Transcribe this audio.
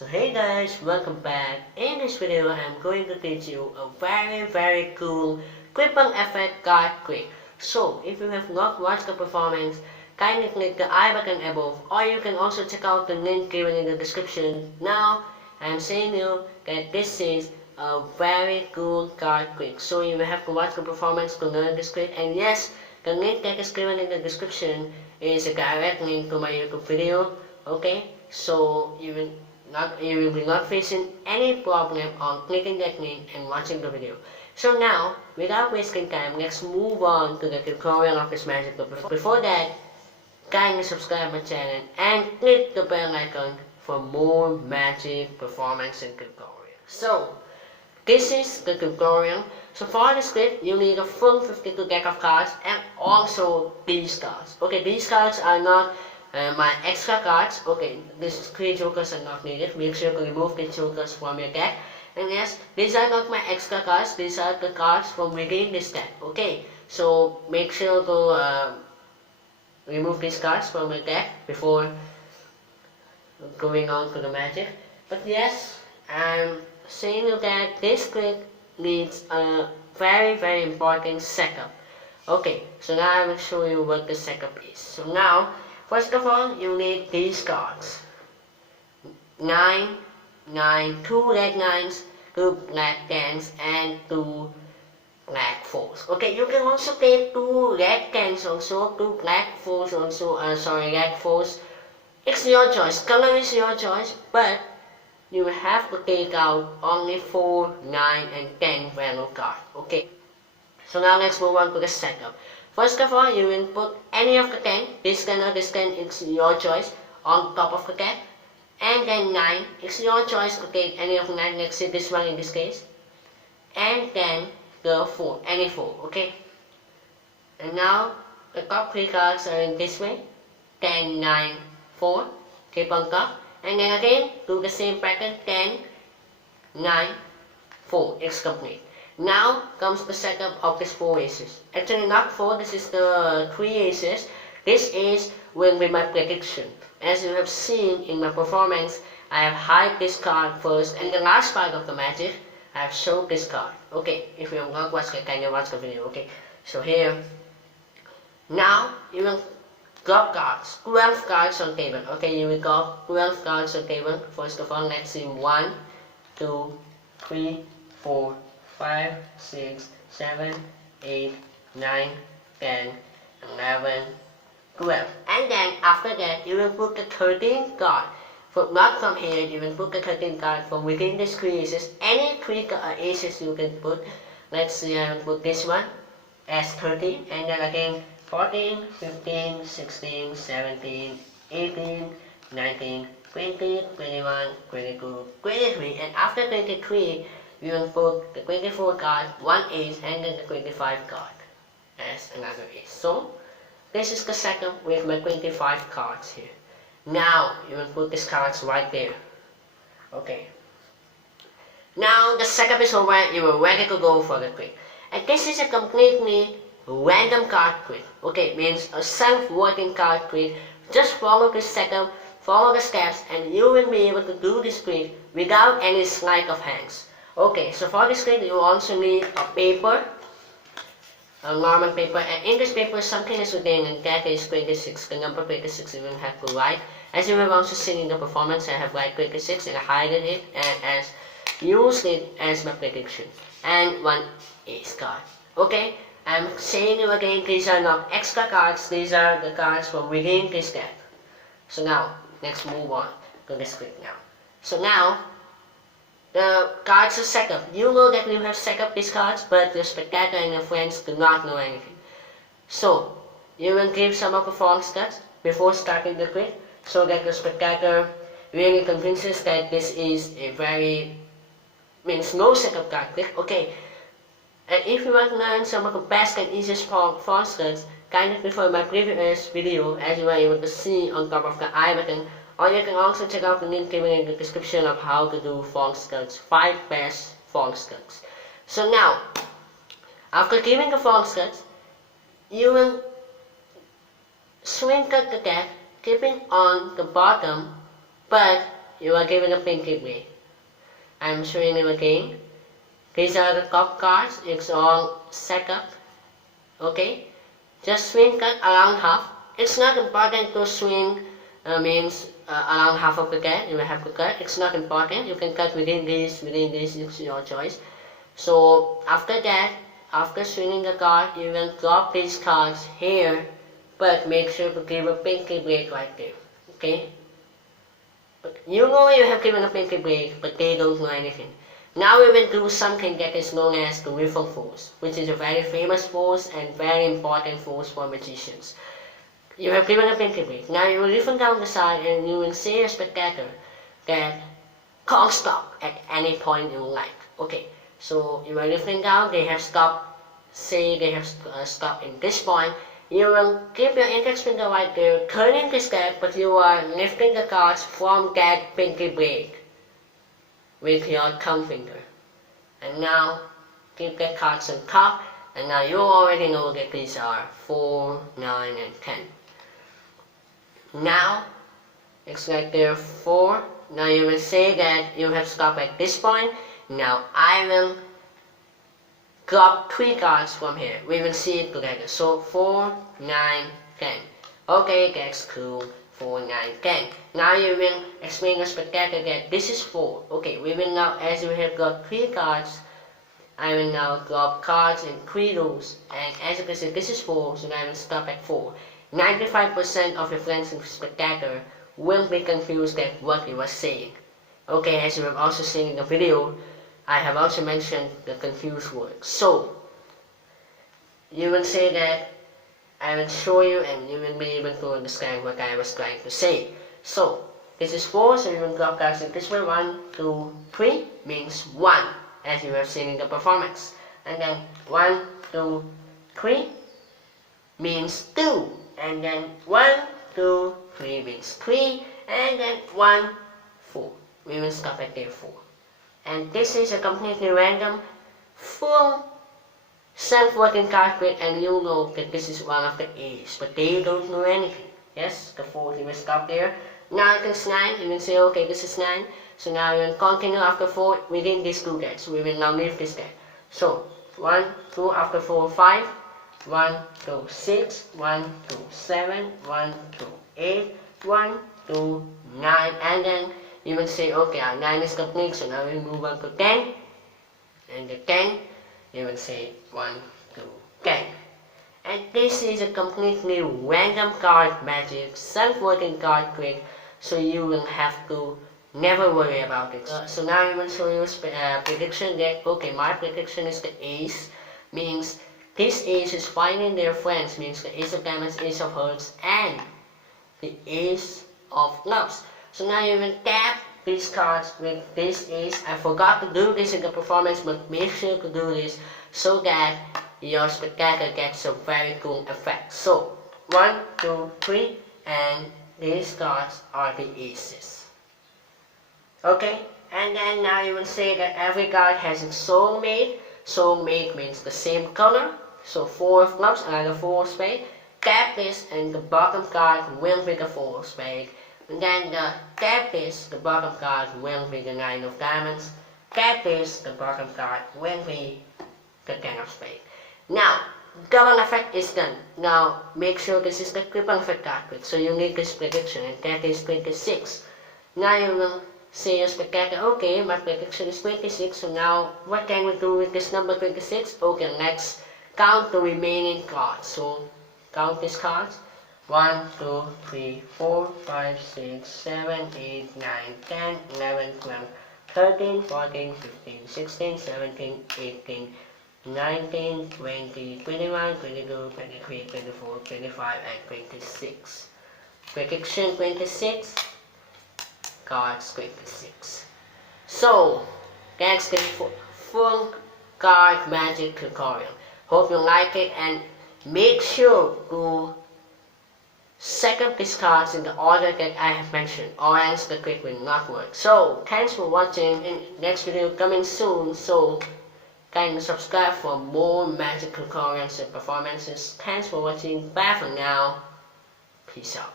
So hey guys, welcome back. In this video, I'm going to teach you a very cool clip-on effect card trick. So if you have not watched the performance, kindly click the I button above, or you can also check out the link given in the description. Now, I'm saying you that this is a very cool card trick. So you will have to watch the performance to learn this trick. And yes, the link that is given in the description is a direct link to my YouTube video. Okay, so you will be not facing any problem on clicking that link and watching the video. So now, without wasting time, let's move on to the tutorial of this magic. But before that, kindly subscribe my channel and click the bell icon for more magic performance and tutorials. So, this is the tutorial. So for this clip, you need a full 52 deck of cards and also these cards. Okay, these cards are not my extra cards. Okay, these 3 jokers are not needed. Make sure to remove the jokers from your deck. And yes, these are not my extra cards. These are the cards from within this deck. Okay, so make sure to remove these cards from your deck before going on to the magic. But yes, I'm saying you that this trick needs a very important setup. Okay, so now I will show you what the setup is. So now, first of all, you need these cards. 9, 2 red 9s, 2 black 10s, and 2 black 4s. Okay, you can also take 2 red 10s also, 2 black 4s also, red 4s. It's your choice, color is your choice, but you will have to take out only 4, 9, and 10 value card. Okay, so now let's move on to the setup. First of all, you will put any of the 10, this 10 or this 10, it's your choice, on top of the deck. And then 9, it's your choice to take any of the 9, let's say this one in this case. And then the 4, any 4, okay? And now, the top 3 cards are in this way, 10, 9, 4, keep on top. And then again, do the same pattern, 10, 9, 4, it's complete. Now comes the setup of these 4 aces. Actually not 4, this is the 3 aces. This is will be my prediction. As you have seen in my performance, I have hide this card first, and the last part of the magic, I have showed this card. Okay, if you have not watched it, can you watch the video? Okay, so here, now you will drop cards, 12 cards on table. Okay, you will drop 12 cards on table. First of all, let's see, 1, 2, 3, 4, 5, 6, 7, 8, 9, 10, 11, 12. And then after that, you will put the 13th card. Not from here, you will put the 13th card from within these 3 aces. Any 3 aces you can put. Let's see, I will put this one as 13. And then again, 14, 15, 16, 17, 18, 19, 20, 21, 22, 23. And after 23, we will put the 24 card, 1 ace, and then the 25 card as another ace. So, this is the setup with my 25 cards here. Now, you will put these cards right there. Okay. Now, the setup is over, you are ready to go for the trick. And this is a completely random card trick. Okay, it means a self-working card trick. Just follow this setup, follow the steps, and you will be able to do this trick without any sleight of hands. Okay, so for this trick, you also need a paper, a normal paper, and in this paper, something is written, and that is 26. The number 26 you will have to write. As you have also seen in the performance, I have write 26 and hidden it, and used it as my prediction. And 1 ace card. Okay, I'm saying you again, these are not extra cards, these are the cards from within this deck. So now, let's move on to this trick now. So now, the cards are set up. You know that you have set up these cards, but your spectator and your friends do not know anything. So, you will give some of the false cards before starting the trick, so that the spectator really convinces that this is a means no setup card trick. Okay, and if you want to learn some of the best and easiest false cards, kindly refer my previous video, as you are able to see on top of the I button. Or you can also check out the link given in the description of how to do false cards, 5 best false cards. So now, after giving the false cards, you will swing cut the deck, keeping on the bottom, but you are given a pinky break. I'm showing you again. These are the top cards. It's all set up. Okay? Just swing cut around half. It's not important to swing around half of the deck. You will have to cut. It's not important. You can cut within this, it's your choice. So after that, after swinging the card, you will drop these cards here, but make sure to give a pinky break right there. Okay? But you know you have given a pinky break, but they don't know anything. Now we will do something that is known as the riffle force, which is a very famous force and very important force for magicians. You have given a pinky break. Now you will riffle down the side and you will say a spectator that can't stop at any point you like. Okay, so you are riffling down, they have stopped, say they have stopped in this point. You will keep your index finger right there, turning this deck, but you are lifting the cards from that pinky break with your thumb finger. And now, keep the cards on top, and now you already know that these are 4, 9, and 10. Now, it's like there are 4. Now you will say that you have stopped at this point. Now I will drop 3 cards from here. We will see it together. So 4, 9, 10. Okay, that's cool. 4, 9, 10. Now you will explain a spectator that this is 4. Okay, we will now, as we have got 3 cards, I will now drop cards in 3 rows. And as you can see, this is 4, so I will stop at 4. 95% of your friends in spectator will be confused at what you are saying. Okay, as you have also seen in the video, I have also mentioned the confused word. So, you will say that I will show you and you will be able to understand what I was trying to say. So, this is 4, so you will drop cards in this way. 1, 2, 3 means 1, as you have seen in the performance. And then 1, 2, 3 means 2. And then 1, 2, 3 means 3. And then 1, 4. We will stop at there 4. And this is a completely random, full self-working card trick, and you know that this is one of the A's, but they don't know anything. Yes, the 4, you will stop there. Now it is 9, you will say, okay, this is 9. So now we will continue after 4 within these 2 decks. We will now leave this deck. So 1, 2, after 4, 5. 1, 2, 6. 1, 2, 7. 1, 2, 8. 1, 2, 9. And then you will say, okay, our 9 is complete, so now we move on to 10. And the 10, you will say 1, 2, 10. And this is a completely random card magic, self-working card trick, so you will have to never worry about it. So now I will show you a prediction that, okay, my prediction is the ace, means this ace is finding their friends, means the ace of diamonds, ace of hearts, and the ace of clubs. So now you will tap these cards with this ace. I forgot to do this in the performance, but make sure to do this so that your spectator gets a very cool effect. So 1, 2, 3, and these cards are the aces. Okay, and then now you will say that every card has its soulmate. Soulmate means the same color. So 4 of clubs and the 4 of spades. Tap this and the bottom card will be the 4 of spades. And then tap this, the bottom card will be the 9 of diamonds. Tap this, the bottom card will be the 10 of spades. Now, double effect is done. Now, make sure this is the triple effect card trick. So you need this prediction, and that is 26. Now you will say your spectator, okay, my prediction is 26. So now, what can we do with this number 26? Okay, let's count the remaining cards. So, count these cards. 1, 2, 3, 4, 5, 6, 7, 8, 9, 10, 11, 12, 13, 14, 15, 16, 17, 18, 19, 20, 21, 22, 23, 24, 25, and 26. Prediction 26, cards 26. So, that's the full card magic tutorial. Hope you like it, and make sure to set up these cards in the order that I have mentioned, or else the trick will not work. So, thanks for watching, and next video coming soon. So, kindly subscribe for more magic tutorials and performances. Thanks for watching. Bye for now. Peace out.